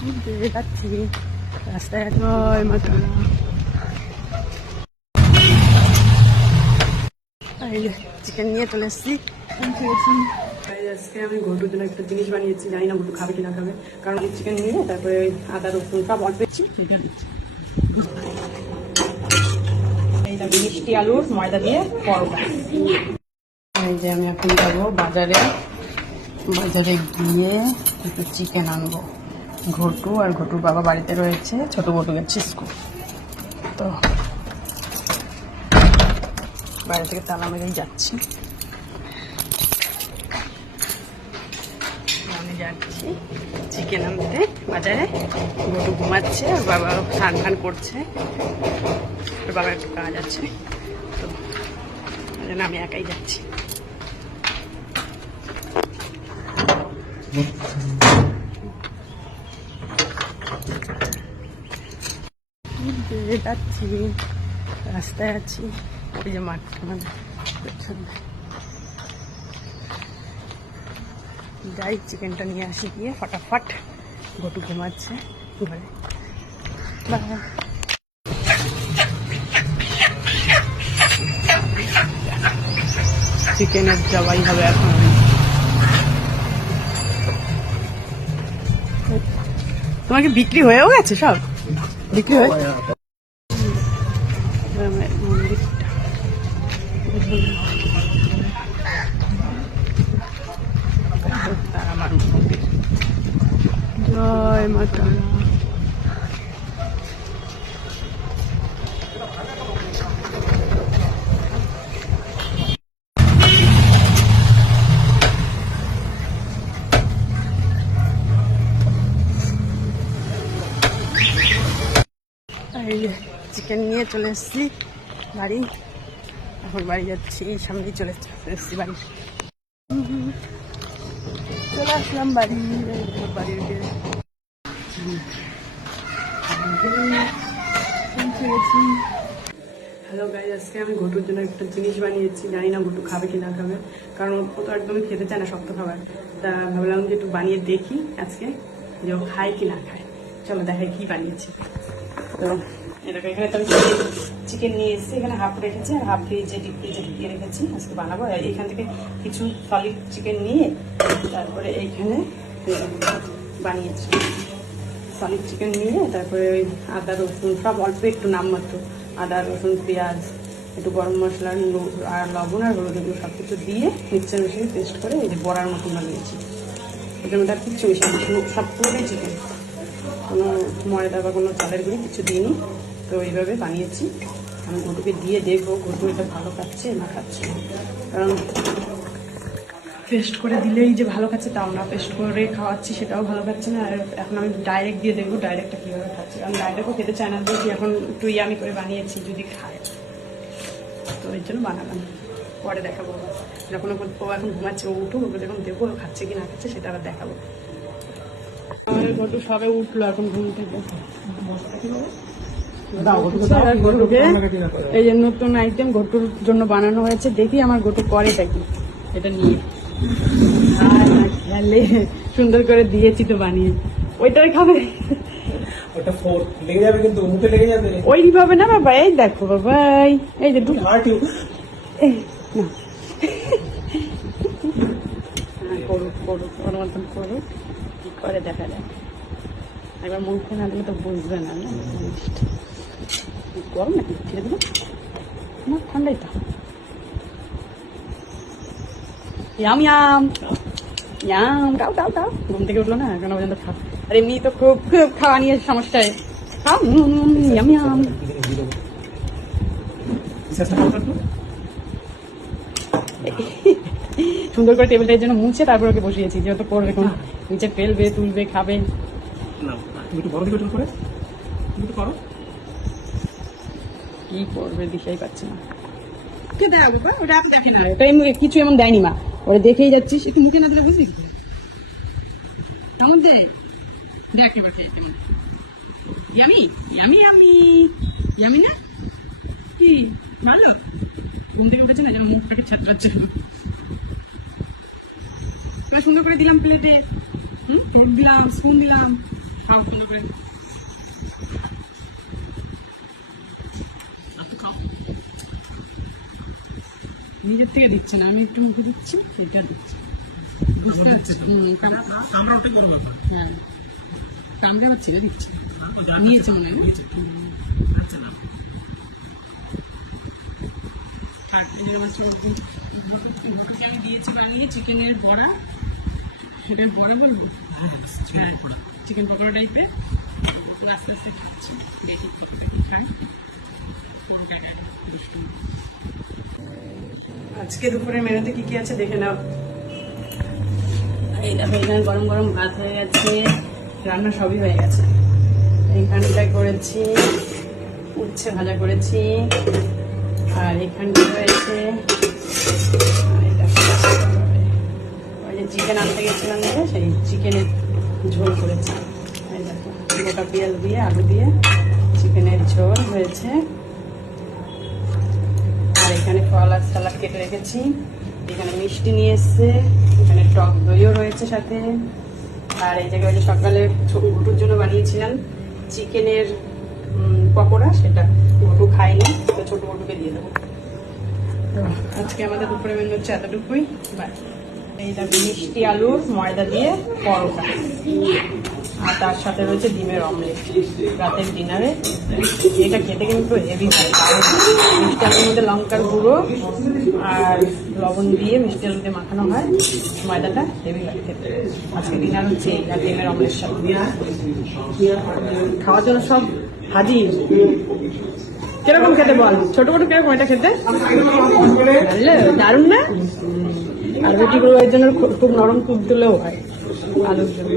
যাচ্ছি রাস্তায়। জয় মা তারা। চিকেন নিয়ে চলে এসেছি, খেয়েছি। আজকে আমি ঘটুর জন্য একটা জিনিস বানিয়েছি, জানি না ঘটু খাবে কি না খাবে, কারণ চিকেন নিয়ে তারপরে আদা রসুন সব অল্প দিচ্ছি। এইটা মিষ্টি আলুর ময়দা দিয়ে পরোটা। এই যে আমি এখন যাবো বাজারে, বাজারে গিয়ে একটু চিকেন আনবো। ঘটু আর ঘটুর বাবা বাড়িতে রয়েছে, ছোট ঘটু গেছে স্কুল, তো বাইরে থেকে তালা মেরেই যাচ্ছি। আমি যাচ্ছি চিকেন আনতে বাজারে। ঘটু ঘুমাচ্ছে, আর বাবা স্নান ফান করছে, ওর বাবার একটু কাজ আছে, তো ওই জন্য আমি একাই যাচ্ছি। যাচ্ছি রাস্তায় আছি, ওই যে মাঠ আমাদের পেছনে। যাই চিকেনটা নিয়ে আসি গিয়ে ফটাফট। ঘটু ঘুমাচ্ছে ঘরে। চিকেনের জবাই হবে এখন। তোমাকে বিক্রি হয়েও গেছে সব? বিক্রি হয়ে আমার মন্দির। জয় মা তারা। চিকেন নিয়ে চলে এসেছি বাড়ি, এখন বাড়ি যাচ্ছি, সামনেই চলে এসেছি বাড়ি। চলে আসলাম বাড়ি, বাড়ির হ্যালো গাইজ, আজকে আমি ঘটুর জন্য একটা জিনিস বানিয়েছি, জানি না ঘটু খাবে কি না খাবে, কারণ ও তো একদমই খেতে চায় না শক্ত খাবার। তা ভাবলাম যে একটু বানিয়ে দেখি আজকে, যে ও খায় কি না খায়। চলো দেখাই কি বানিয়েছি। তো এটাকে এখানে তো আমি চিকেন নিয়ে এসেছি, এখানে হাফ রেখেছি আর হাফ ফ্রিজে ডিপ ফ্রিজে ঢুকিয়ে রেখেছি। আজকে বানাবো। এখান থেকে কিছু সলিড চিকেন নিয়ে তারপরে এইখানে বানিয়েছি। সলিড চিকেন নিয়ে তারপরে ওই আদা রসুন সব অল্প একটু নামমাত্র, আদা রসুন পেঁয়াজ একটু গরম মশলা আর লবণ আর হলুদ এগুলো সব কিছু দিয়ে মিক্সচার মেশিনে পেস্ট করে এই যে বড়ার মতন বানিয়েছি। এটার মধ্যে আর কিচ্ছু মিশানো, সব পুরোটাই চিকেন, কোনো ময়দা বা কোনো চালের গুঁড়ি কিছু দিইনি। তো এইভাবে বানিয়েছি। আমি ঘটুকে দিয়ে দেখবো ঘটু এটা ভালো খাচ্ছে না খাচ্ছে, কারণ পেস্ট করে দিলেই যে ভালো খাচ্ছে তাও না, পেস্ট করে খাওয়াচ্ছি সেটাও ভালো খাচ্ছে না। আর এখন আমি ডাইরেক্ট দিয়ে দেখবো ডাইরেক্টটা কীভাবে খাচ্ছে, কারণ ডাইরেক্টও খেতে চায় না, দেখি এখন একটু আমি করে বানিয়েছি যদি খায়, তো এর জন্য বানালাম। পরে দেখাবো যখন ও এখন ঘুমাচ্ছে, ও উঠুক, ওকে যখন দেখবো খাচ্ছে কি না খাচ্ছে সেটা আবার দেখাবো। আমাদের ঘটু সবে উঠলো এখন ঘুম থেকে। এই যে নতুন আইটেম ঘটুর জন্য বানানো হয়েছে, দেখি আমার ঘটু করেটা কি। এটা নিয়ে খেলে সুন্দর করে দিয়েছি তো বানিয়ে, ওইটাই খাবে। ওইভাবে না বাবা, এই দেখো বাবা, এই যে করুক করুক ওর মতন করুক, কি করে দেখা যায়। একবার মুখে না দিলে তো বুঝবে না। গরম নাকি ছেড়ে দিল না, ঠান্ডাই তো। ইয়াম ইয়াম ইয়াম, দাও দাও দাও। ঘুম থেকে উঠলো না এখনো পর্যন্ত খা। আর এমনি তো খুব খুব খাওয়া নিয়ে সমস্যায়। খাও ইয়াম ইয়াম। সুন্দর করে টেবিলটার জন্য মুছে তারপর ওকে বসিয়েছি, যেহেতু করবে এখন নিচে ফেলবে তুলবে খাবে। কি করবে দিশাই পাচ্ছে না। ওটা আমি দেখি না, ওটা এমনি কিছু এমন দেয়নি মা, ওরা দেখেই যাচ্ছিস, একটু মুখে না দিলে বুঝলি কেমন দে। দেখ এবার খেয়ে কেমন ইয়ামি ইয়ামি ইয়ামি ইয়ামি না কি ভালো। ঘুম থেকে উঠেছে না, যেন মুখটাকে ছাত্রাচ্ছে। সুন্দর করে দিলাম প্লেটে, টোট দিলাম, স্পুন দিলাম, খাও সুন্দর করে। নিজের থেকে দিচ্ছে না, আমি একটু মুখে দিচ্ছি, এটা দিচ্ছি। বুঝতে পারছি। হ্যাঁ, কামড়ে আবার ছেড়ে দিচ্ছি। নিয়েছে মনে হয়। আমি দিয়েছি বানিয়ে চিকেনের বড়া, সেটা বড়া বলবো, হ্যাঁ চিকেন পকোড়া টাইপের। আস্তে আস্তে খাচ্ছি, দেখি খাই। আজকে দুপুরের মেনুতে কি কি আছে দেখে নাও। এই দেখো, এখানে গরম গরম ভাত হয়ে গেছে, রান্না সবই হয়ে গেছে। এইখানটায় করেছি উচ্ছে ভাজা করেছি, আর এখানটা রয়েছে ওই যে চিকেন আনতে গেছিলাম যে সেই চিকেনের ঝোল করেছি। এই দেখো, গোটা পেঁয়াজ দিয়ে আলু দিয়ে চিকেনের ঝোল হয়েছে। আর এখানে ফল আর সালাড কেটে রেখেছি। এখানে মিষ্টি নিয়ে এসছে, এখানে টক দইও রয়েছে সাথে। আর এই জায়গায় যে সকালে ঘুটুর জন্য বানিয়েছিলাম চিকেনের পকোড়া, সেটা ঘুটু খাইনি, তো ছোট ঘুটুকে দিয়ে দেবো। আজকে আমাদের দুপুরে মেনু হচ্ছে এতটুকুই। বাই। এইটা মিষ্টি আলুর ময়দা দিয়ে পরোটা, আর তার সাথে রয়েছে ডিমের অমলেট রাতের ডিনারে। এটা খেতে কিন্তু হেভি হয়, মিষ্টি আলুর মধ্যে লঙ্কার গুঁড়ো আর লবণ দিয়ে মিষ্টি আলু দিয়ে মাখানো হয় ময়দাটা, হেভি হয় খেতে। আজকে ডিনার হচ্ছে এই আর ডিমের অমলেট সাথে খাওয়ার জন্য সব হাজির। কিরকম খেতে বল, ছোট ছোট কিরকম এটা খেতে? দারুণ না? আর রুটি গুলো এর জন্য খুব নরম, খুব দিলেও হয় আলুর জন্য।